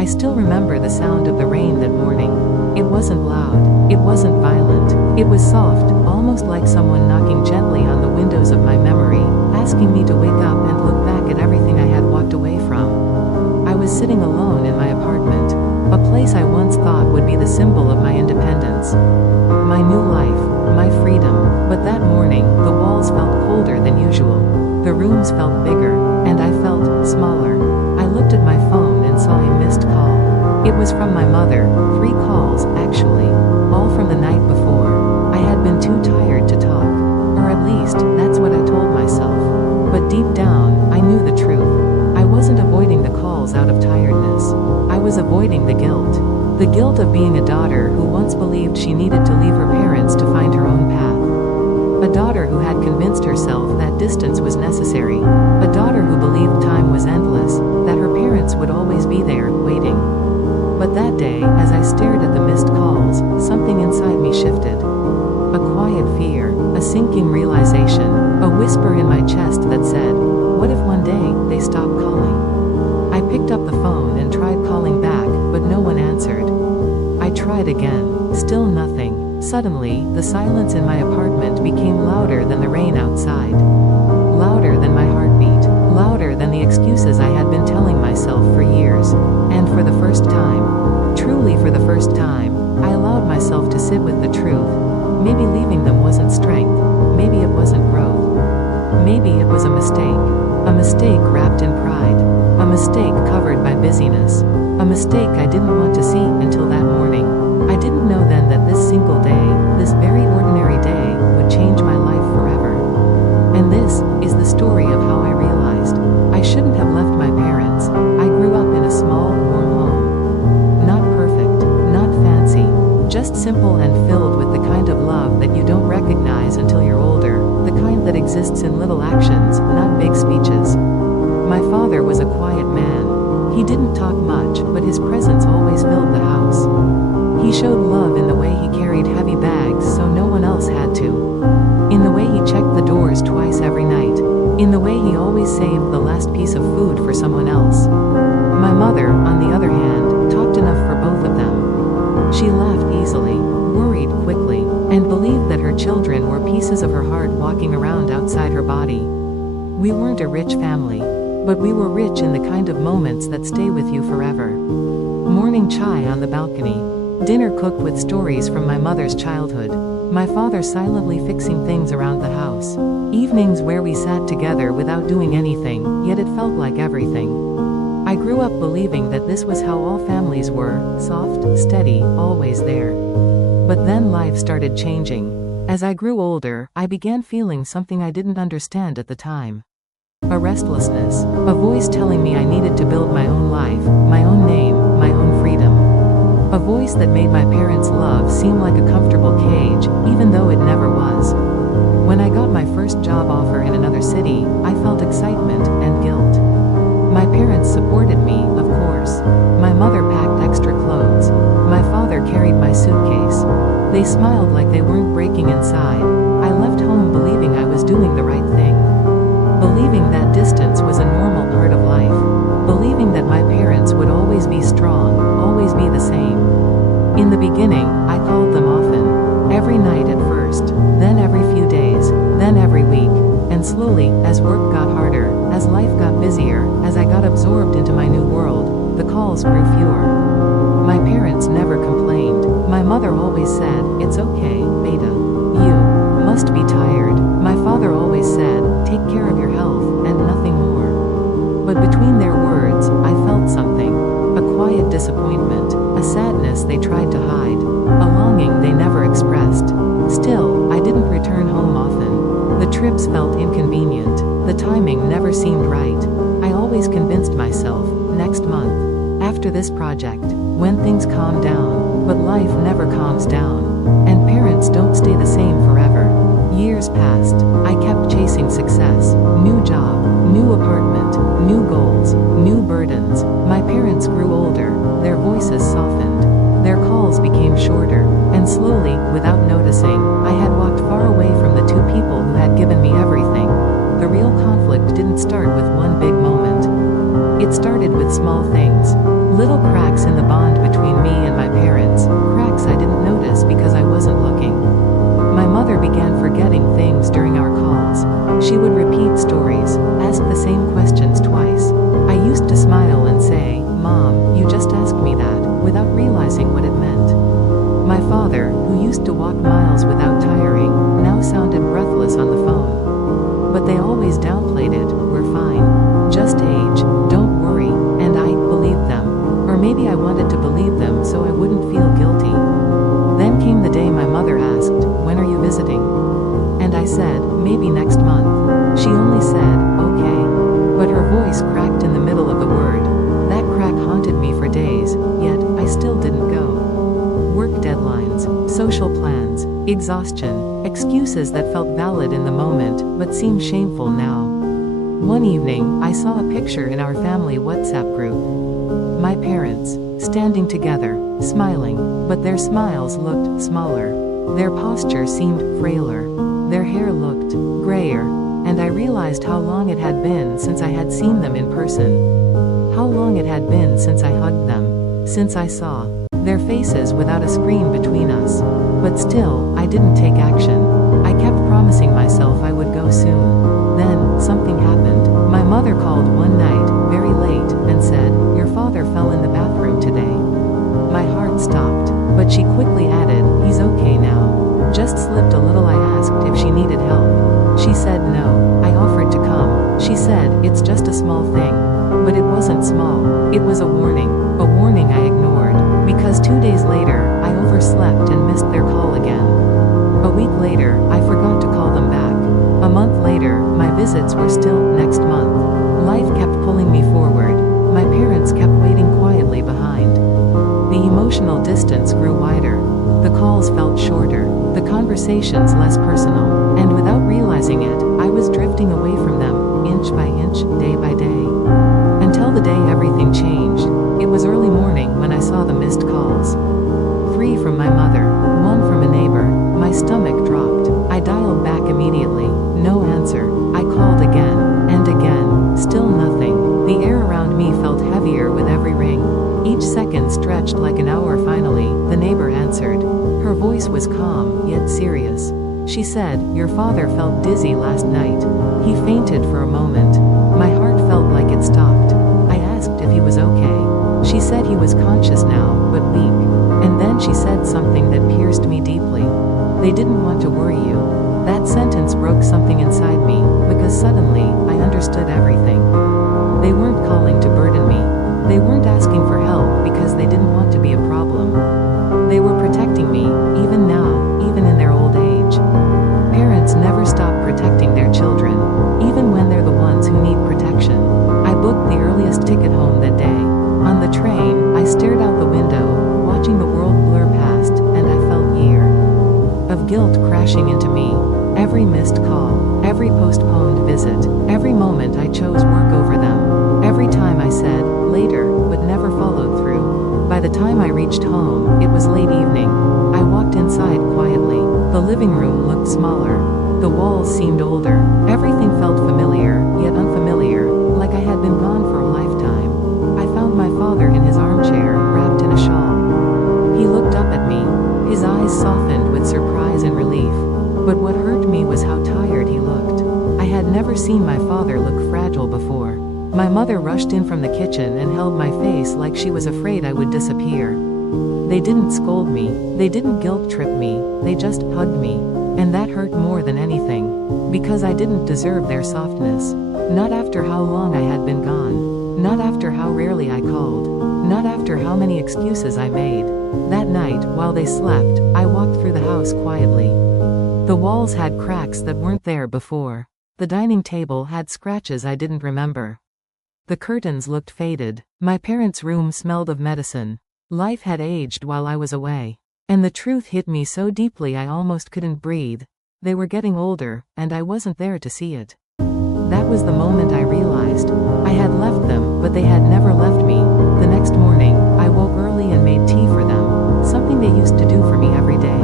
I still remember the sound of the rain that morning. It wasn't loud, it wasn't violent, it was soft, almost like someone knocking gently on the windows of my memory, asking me to wake up and look back at everything I had walked away from. I was sitting alone in my apartment, a place I once thought would be the symbol of my independence, my new life, my freedom. But that morning, the walls felt colder than usual. The rooms felt bigger, and I felt smaller. I looked at my phone and saw a missed call. It was from my mother, 3 calls, actually, all from the night before. I had been too tired to talk, or at least, that's what I told myself. But deep down, I knew the truth. I wasn't avoiding the calls out of tiredness. I was avoiding the guilt. The guilt of being a daughter who once believed she needed to leave her parents to find her own path. A daughter who had convinced herself that distance was necessary. A daughter who believed time was endless, that her parents would always be there, waiting. But that day, as I stared at the missed calls, something inside me shifted. A quiet fear, a sinking realization, a whisper in my chest that said, what if one day, they stop calling? I picked up the phone and tried calling back, but no one answered. I tried again, still nothing. Suddenly, the silence in my apartment became louder than the rain outside. Louder than my heartbeat, louder than the excuses I had been telling myself for years. And for the first time, truly for the first time, I allowed myself to sit with the truth. Maybe leaving them wasn't strength, maybe it wasn't growth. Maybe it was a mistake wrapped in pride, a mistake covered by busyness, a mistake I didn't want to see until that morning. I didn't know then that this single day, this very ordinary day, would change my life forever. And this is the story of how I realized I shouldn't have left my parents. I grew up in a small, warm home. Not perfect, not fancy, just simple and filled with the kind of love that you don't recognize until you're older, the kind that exists in little actions, not big speeches. My father was a quiet man. He didn't talk much, but his presence always filled the house. He showed love in the way he carried heavy bags so no one else had to. In the way he checked the doors twice every night. In the way he always saved the last piece of food for someone else. My mother, on the other hand, talked enough for both of them. She laughed easily, worried quickly, and believed that her children were pieces of her heart walking around outside her body. We weren't a rich family, but we were rich in the kind of moments that stay with you forever. Morning chai on the balcony. Dinner cooked with stories from my mother's childhood. My father silently fixing things around the house. Evenings where we sat together without doing anything, yet it felt like everything. I grew up believing that this was how all families were, soft, steady, always there. But then life started changing. As I grew older, I began feeling something I didn't understand at the time. A restlessness, a voice telling me I needed to build my own life, my own name, my own freedom. A voice that made my parents' love seem like a comfortable cage, even though it never was. When I got my first job offer in another city, I felt excitement and guilt. My parents supported me, of course. My mother packed extra clothes. My father carried my suitcase. They smiled like they weren't breaking inside. I left home believing I was doing the right thing. Believing that distance was a normal part of life. Believing that my parents would always be strong, always be the same. In the beginning, I called them often. Every night at first, then every few days, then every week. And slowly, as work got harder, as life got busier, as I got absorbed into my new world, the calls grew fewer. My parents never complained. My mother always said, "It's okay, beta. You must be tired." My father always said, "Take care of your health," and nothing more. But between their words, I felt something. A quiet disappointment, a sadness they tried to hide, a longing they never expressed. Still, I didn't return home often. The trips felt inconvenient. The timing never seemed right. I always convinced myself, next month. After this project, when things calm down. But life never calms down. And parents don't stay the same forever. Years passed. I kept chasing success. New job, new apartment, new goals, new burdens. My parents grew older. Their voices softened. Their calls became shorter. And slowly, without noticing, I had walked far away from the two people who had given me everything. The real conflict didn't start with one big moment. It started with small things. Little cracks in the bond between me and my parents, cracks I didn't notice because I wasn't looking. My mother began forgetting things during our calls. She would repeat stories, ask the same questions twice. I used to smile and say, "Mom, you just asked me that," without realizing what it meant. My father, who used to walk miles without tiring, now sounded breathless on the phone. But they always downplayed it. "We're fine. Just age, don't worry," and I believed them. Or maybe I wanted to believe them so I wouldn't feel guilty. Then came the day my mother asked, "When are you visiting?" And I said, "Maybe next month." She only said, "Okay." But her voice cracked in the middle of the word. That crack haunted me for days, yet I still didn't go. Work deadlines, social plans, exhaustion, excuses that felt valid in the moment but seem shameful now. One evening, I saw a picture in our family WhatsApp group. My parents, standing together, smiling, but their smiles looked smaller. Their posture seemed frailer. Their hair looked grayer, and I realized how long it had been since I had seen them in person. How long it had been since I hugged them, since I saw their faces without a screen between us. But still, I didn't take action. I kept promising myself I would go soon. Then, something happened. My mother called one night, very late, and said, "Your father fell in the bathroom today." My heart stopped, but she quickly added, "He's okay now. Just slipped a little." I asked if she needed help. She said no. I offered to come. She said, "It's just a small thing." But it wasn't small. It was a warning I ignored. Because 2 days later, I overslept and missed their call again. A week later, I forgot to call them back. A month later, my visits were still next month. Life kept pulling me forward. My parents kept waiting quietly behind. The emotional distance grew wider. The calls felt shorter, the conversations less personal, and without realizing it, I was drifting away from them, inch by inch, day by day. Until the day everything changed. It was early morning when I saw the missed calls. 3 from my mother, 1 from a neighbor. My stomach dropped. I dialed back immediately. No answer. I called again, and again. Still nothing. The air around me felt heavier with every ring. Each second stretched like an hour. Finally, the neighbor answered. Her voice was calm, yet serious. She said, "Your father felt dizzy last night. He fainted for a moment." My heart felt like it stopped. I asked if he was okay. She said he was conscious now, but weak. And then she said something that pierced me deeply. "They didn't want to worry you." That sentence broke something inside me, because suddenly, I understood everything. They weren't calling to burden me. They weren't asking for help because they didn't want to be a problem. They were protecting me, even now, even in their old age. Parents never stop protecting their children, even when they're the ones who need protection. I booked the earliest ticket home that day. On the train, I stared out the window, watching the world blur past, and I felt year of guilt crashing into me. Every missed call, every postponed visit, every moment I chose work over them. Every time I said, later, but never followed through. By the time I reached home, it was late evening. I walked inside quietly. The living room looked smaller. The walls seemed older. Everything felt familiar, yet unfamiliar, like I had been gone for a lifetime. I found my father in his armchair, wrapped in a shawl. He looked up at me. His eyes softened with surprise and relief. But what hurt me was how tired he looked. I had never seen my father look fragile before. My mother rushed in from the kitchen and held my face like she was afraid I would disappear. They didn't scold me. They didn't guilt-trip me. They just hugged me. And that hurt more than anything. Because I didn't deserve their softness. Not after how long I had been gone. Not after how rarely I called. Not after how many excuses I made. That night, while they slept, I walked through the house quietly. The walls had cracks that weren't there before. The dining table had scratches I didn't remember. The curtains looked faded. My parents' room smelled of medicine. Life had aged while I was away. And the truth hit me so deeply I almost couldn't breathe. They were getting older, and I wasn't there to see it. That was the moment I realized. I had left them, but they had never left me. The next morning, I woke early and made tea for them, something they used to do for me every day.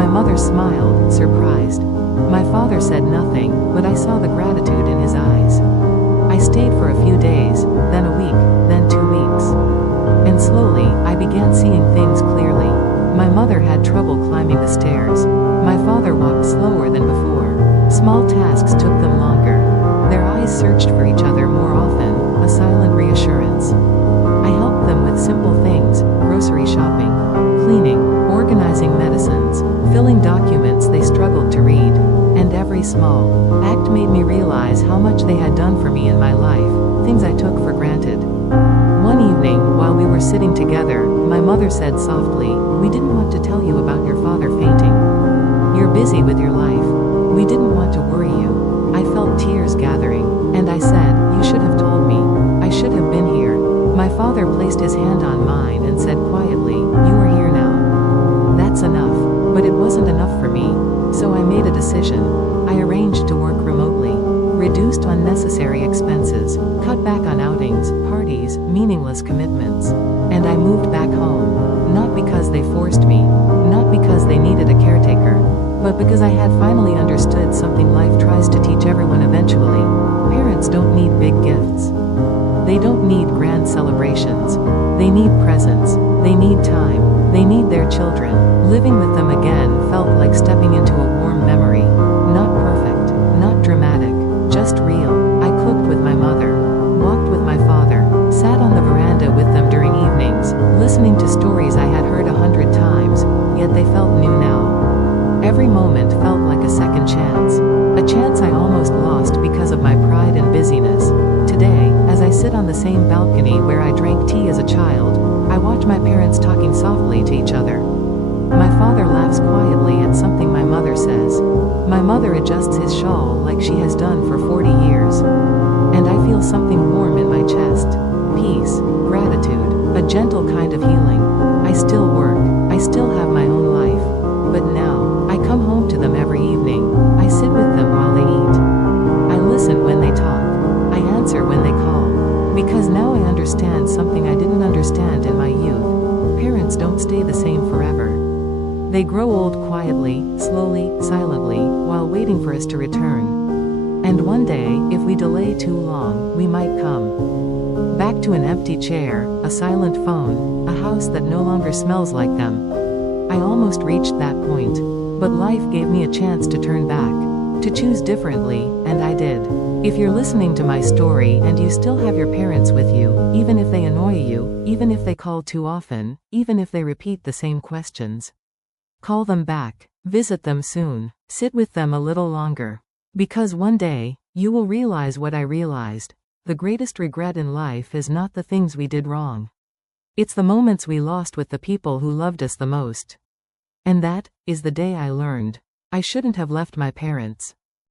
My mother smiled, surprised. My father said nothing, but I saw the gratitude in his eyes. I stayed for a few days, then a week, then 2 weeks. And slowly, I began seeing things clearly. My mother had trouble climbing the stairs. My father walked slower than before. Small tasks took them longer. Their eyes searched for each other more often, a silent reassurance. I helped them with simple things, grocery shopping, cleaning, organizing medicines, filling documents they struggled to read, and every small act made me realize how much they had done for me in my life, things I took for granted. One evening, while we were sitting together, my mother said softly, "We didn't want to tell you about your father fainting. You're busy with your life. We didn't want to worry you." I felt tears gathering, and I said, "You should have told me. I should have been here." My father placed his hand on mine and said quietly, "You are here now. That's enough." But it wasn't enough for me. So I made a decision. I arranged to work remotely, reduced unnecessary expenses, cut back on outings, parties, meaningless commitments. And I moved back home. Not because they forced me, not because they needed a caretaker, but because I had finally understood something life tries to teach everyone eventually. Parents don't need big gifts. They don't need grand celebrations. They need presence. They need time. They need their children. Living with them again felt like stepping into a warm memory. Not perfect, not dramatic, just real. I cooked with my mother, walked with my father, sat on the veranda with them during evenings, listening to stories I had heard 100 times, yet they felt new now. Every moment felt like a second chance. A chance I almost lost because of my pride and busyness. Today, as I sit on the same balcony where I drank tea as a child, I watch my parents talking softly to each other. My father laughs quietly at something my mother says. My mother adjusts his shawl like she has done for 40 years. And I feel something warm in my chest. Peace, gratitude, a gentle kind of healing. I still work, I still have my own life. But now, I come home to them every evening. I sit with them while they eat. I listen when they talk. I answer when they call. Because now I understand something I didn't understand in my youth. Parents don't stay the same forever. They grow old quietly, slowly, silently, while waiting for us to return. And one day, if we delay too long, we might come back to an empty chair, a silent phone, a house that no longer smells like them. I almost reached that point, but life gave me a chance to turn back, to choose differently, and I did. If you're listening to my story and you still have your parents with you, even if they annoy you, even if they call too often, even if they repeat the same questions, call them back, visit them soon, sit with them a little longer. Because one day, you will realize what I realized. The greatest regret in life is not the things we did wrong. It's the moments we lost with the people who loved us the most. And that is the day I learned I shouldn't have left my parents.